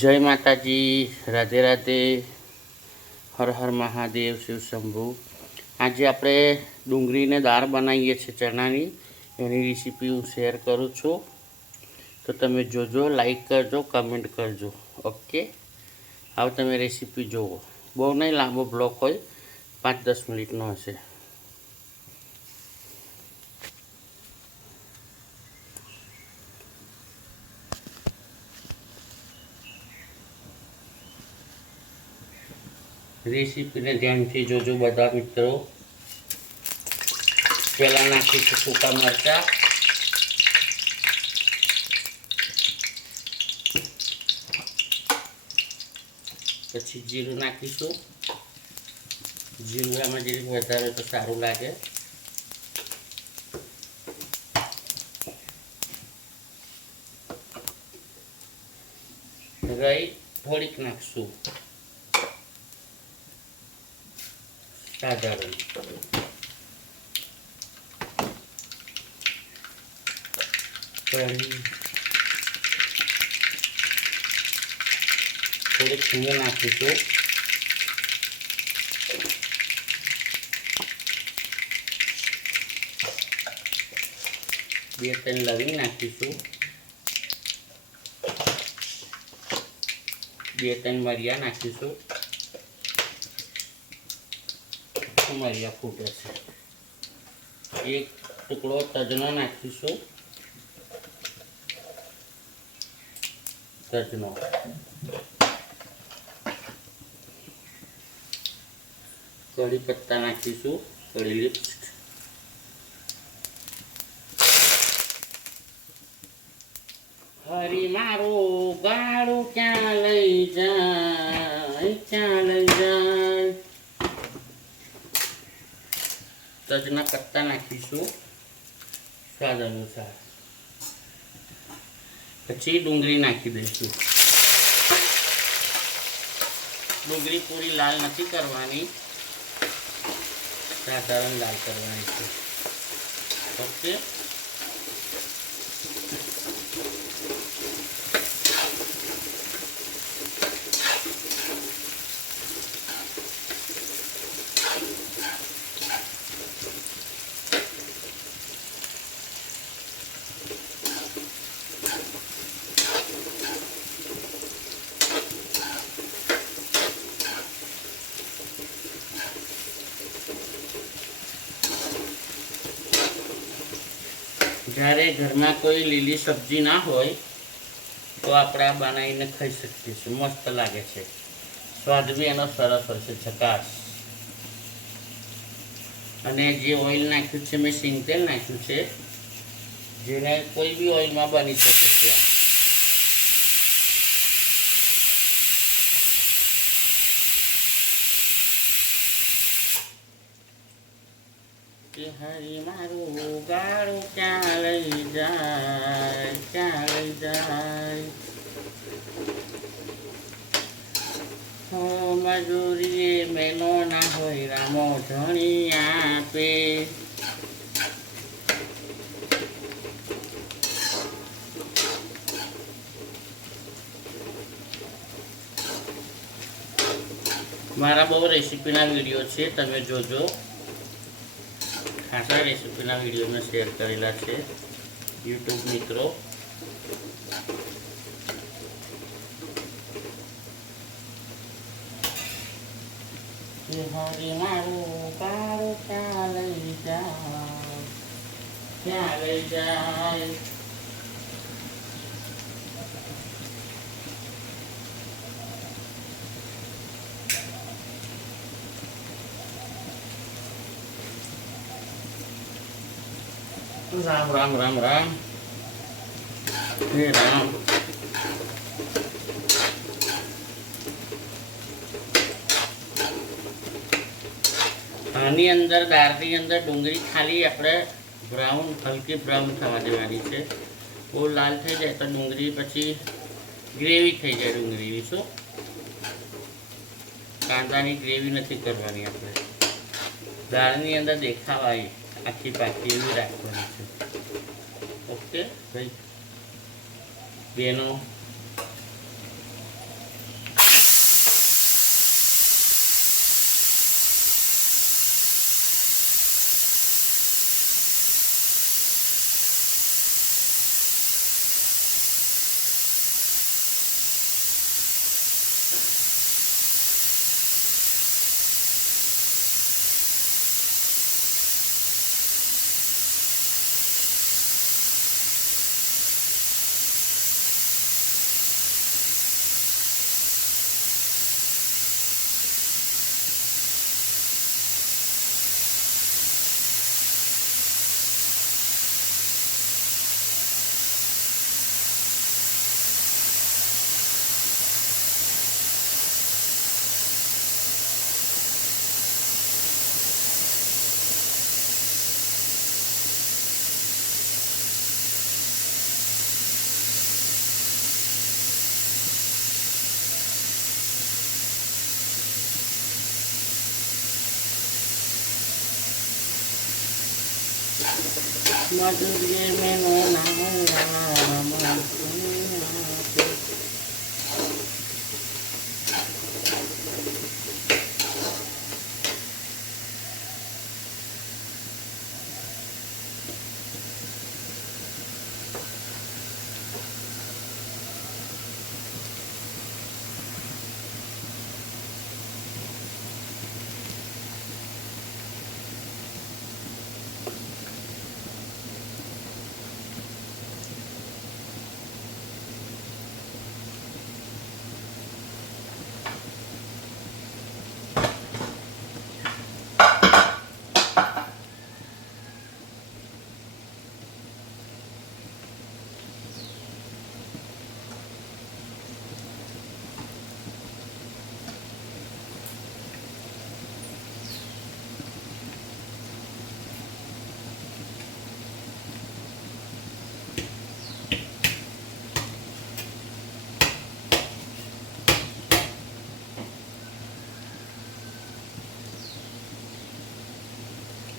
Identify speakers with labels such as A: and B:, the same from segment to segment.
A: જય માતાજી, રાધે રાધે, હર હર મહાદેવ, શિવ શંભુ. આજે આપણે ડુંગળીને દાળ બનાવીએ છીએ ચણાની. એની રેસીપી હું શેર કરું છું. તો તમે જોજો લાઈક કરજો કમેન્ટ કરજો. ઓકે હવે તમે રેસીપી જુઓ બહુ નહીં, લાંબો બ્લોક હોય. પાંચ દસ મિનિટનો હશે. રેસીપીને ધ્યાનથી જોજો બધા મિત્રો. પહેલાં નાખીશું સૂકા મરચાં. પછી જીરું નાખીશું. જીરું આમાં જરીક વધારે તો સારું લાગે. રાઈ થોડીક નાખશું. સાધારણ કઢી થોડીક હિંગ નાખીશું બે ત્રણ લવિંગ નાખીશું બે ત્રણ મરિયા નાખીશું મરિયા ફૂટે છે. એક ટુકડો તજનો નાખીશું. તજનો. કઢી પત્તા નાખીશું કઢી લીપ્સ હરી મારું ગાડું ક્યાં લઈ જાય ક્યાં લઈ જાય તજના પત્તા નાખીશું. સ્વાદ અનુસાર. પછી ડુંગળી નાખી દઈશું. ડુંગળી પૂરી લાલ નથી કરવાની. સાધારણ લાલ કરવાની છે. ઓકે? જ્યારે ઘરમાં કોઈ લીલી સબ્જી ના હોય, તો આપણે આ બનાવીને ખાઈ શકીએ છીએ. મસ્ત લાગે છે. સ્વાદ બી એનો સરસ હોય છે, ઝકાસ. અને જે ઓઇલ નાખ્યું છે, મેં સિંગ તેલ નાખ્યું છે, જેને કોઈ બી ઓઇલમાં બની શકે છે કે હરી મારું ગાડું ક્યાં લઈ જાય, ક્યાં લઈ જાય? હો મજૂરીએ મેનો ના હોય, રામો ધણી આપે. મારા બહુ રેસીપીના વીડિયો છે, તમે જોજો. ખાસા રેસીપીના વીડિયો શેર કરેલા છે. યુટ્યુબ મિત્રો. મારું કાળું ક્યાં લઈ જાય ક્યાં લઈ જાય? રામ રામ રામ રામ હે રામ આની અંદર દાળની અંદર ડુંગળી ખાલી આપણે બ્રાઉન હલકી બ્રાઉન થવા દેવાની છે. બહુ લાલ થઈ જાય તો ડુંગળી પછી ગ્રેવી થઈ જાય ડુંગળીની શું કાંદાની ગ્રેવી નથી કરવાની આપણે. દાળની અંદર દેખાવા આવી આખી પાકી એવી રાખવાની છે ઓકે ભાઈ બેનો मधुर में मैं ना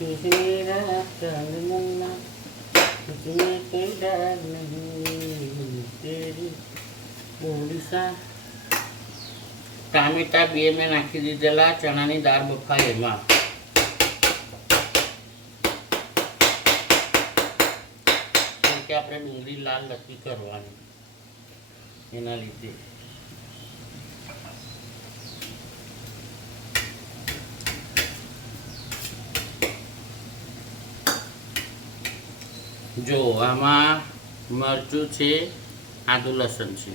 A: तेरा चलना तुझमें कोई डर नहीं तेरी ઓડિશા ટામેટા બે મેં નાખી દીધેલા ચણાની દાળ બફાય એમાં કેમ કે આપણે ડુંગળી લાલ નથી કરવાની એના લીધે જો આમાં મરચું છે, આદુ લસણ છે.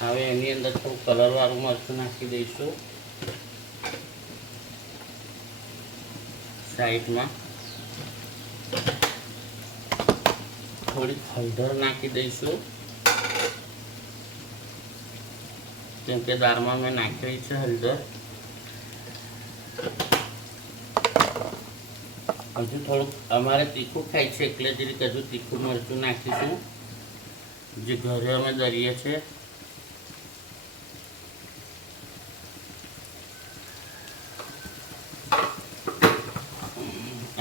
A: હવે એની અંદર થોડું કલર વાળું મરચું નાખી દઈશું. સાઈડમાં. થોડીક હળદર નાખી દઈશું. કેમ કે દાળમાં મેં નાખેલી છે હળદર. હજુ થોડુંક, અમારે તીખું ખાય છે એટલે જરીક હજુ તીખું મરચું નાખીશું. જે ઘરે અમે દરીએ છે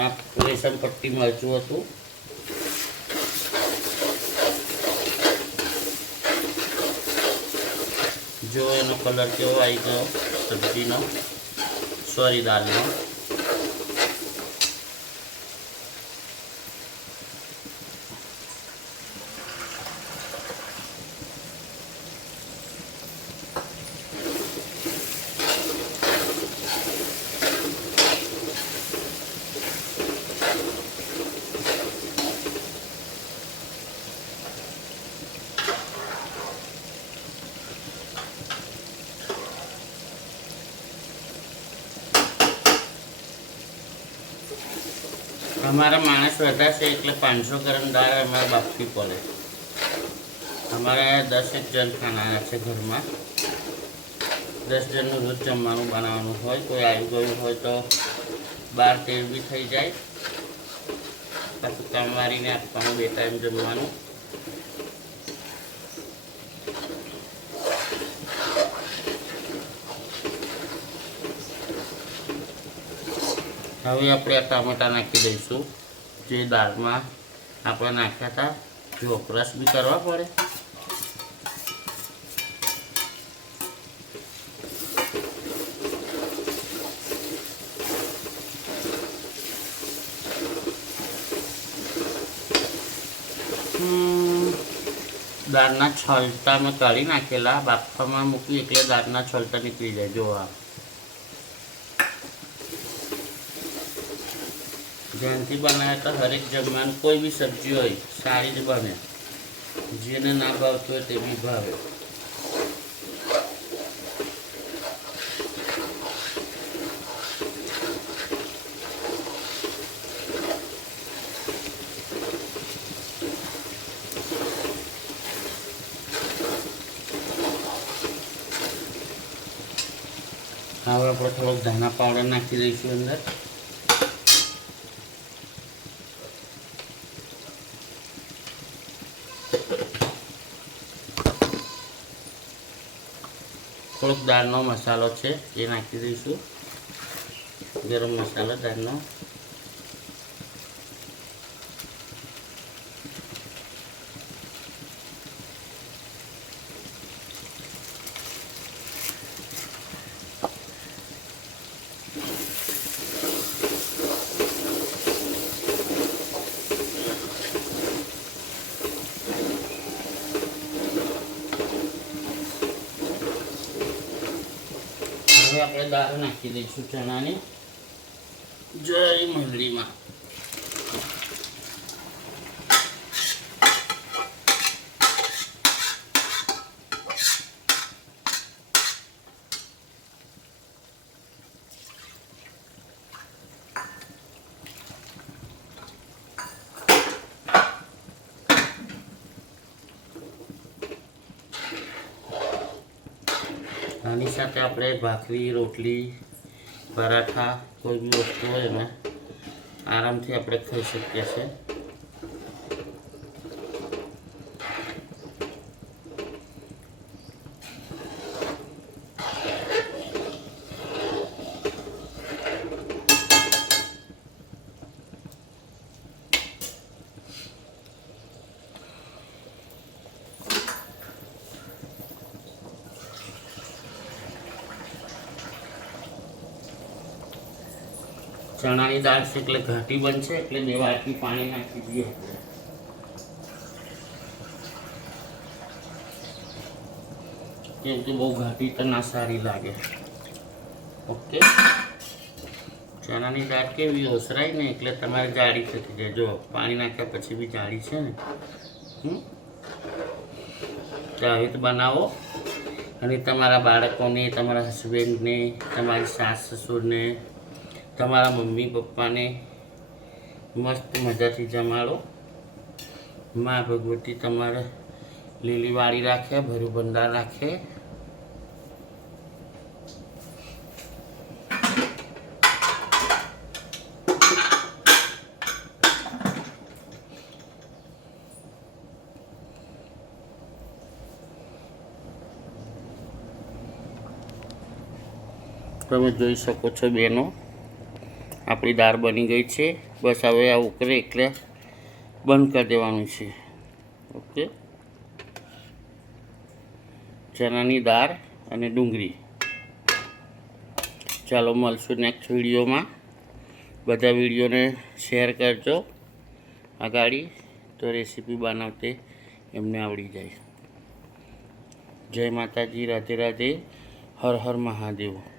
A: આ રેશન પટ્ટી મરચું હતું. જો એનો કલર કેવો આવી ગયો સબ્જીનો સોરી દાળનો અમારા માણસ વધારે છે એટલે પાંચસો ગ્રામ દાળ અમારે બાપથી પડે. અમારે દસેક જણ ખાનારા છે ઘરમાં. દસ જણનું રોજ જમવાનું બનાવવાનું હોય, કોઈ આવી ગયું હોય તો બાર તેર બી થઈ જાય. પાછુ કામ મારીને આપવાનું, બે ટાઈમ જમવાનું. હવે આપણે આ ટામેટા નાખી દઈશું. જે દાળમાં આપણે નાખ્યા હતા. જો ક્રશ બી કરવા પડે. હમ, દાળના છલટા મેં કાઢી નાખેલા. બાફવામાં મૂકી એટલે દાળના છલટા નીકળી જાય. જો ધ્યાનથી બનાવે તો હરેક જમવાનું કોઈ બી સબ્જી હોય, સારી જ બને. જેને ના ભાવતું હોય તે બી ભાવે. હવે આપણે થોડોક ધાણા પાવડર નાખી દઈશું અંદર. થોડોક દાળનો મસાલો છે એ નાખી દઈશું. ગરમ મસાલો દાળનો. આપણે દાળ નાખી દઈશું ચણાની. જય મહડીમાં આની સાથે આપણે ભાખરી, રોટલી, પરાઠા, કોઈ બી વસ્તુ હોય એમાં આરામથી આપણે ખાઈ શકીએ છીએ. ચણાની દાળ છે એટલે ઘાટી બનશે એટલે બે વાટકી પાણી નાખી દઈએ. કેમ કે બહુ ઘાટી તો ના સારી લાગે. ઓકે? ચણાની દાળ કેવી ઓસરાય ને એટલે તમારે જાડી થતી જાય. જો, પાણી નાખ્યા પછી બી જાડી છે ને. આવી રીતે બનાવો. અને તમારા બાળકોને, તમારા હસબન્ડને તમારી સાસ સસુરને તમારા મમ્મી પપ્પાને મસ્ત મજાથી જમાડો. મા ભગવતી તમારે લીલી વાળી રાખે ભર્યું ભંડાર રાખે. તમે જોઈ શકો છો બેનો. આપણી દાળ બની ગઈ છે. બસ હવે આ ઉકરે એટલે બંધ કરી દેવાનું છે. ઓકે ચણાની દાળ અને ડુંગળી. ચાલો મળશું નેક્સ્ટ વિડીયોમાં. બધા વિડીયોને શેર કરજો. આગાડી તો રેસીપી બનાવતે એમને આવડી જાય. જય માતાજી, રાધે રાધે, હર હર મહાદેવ.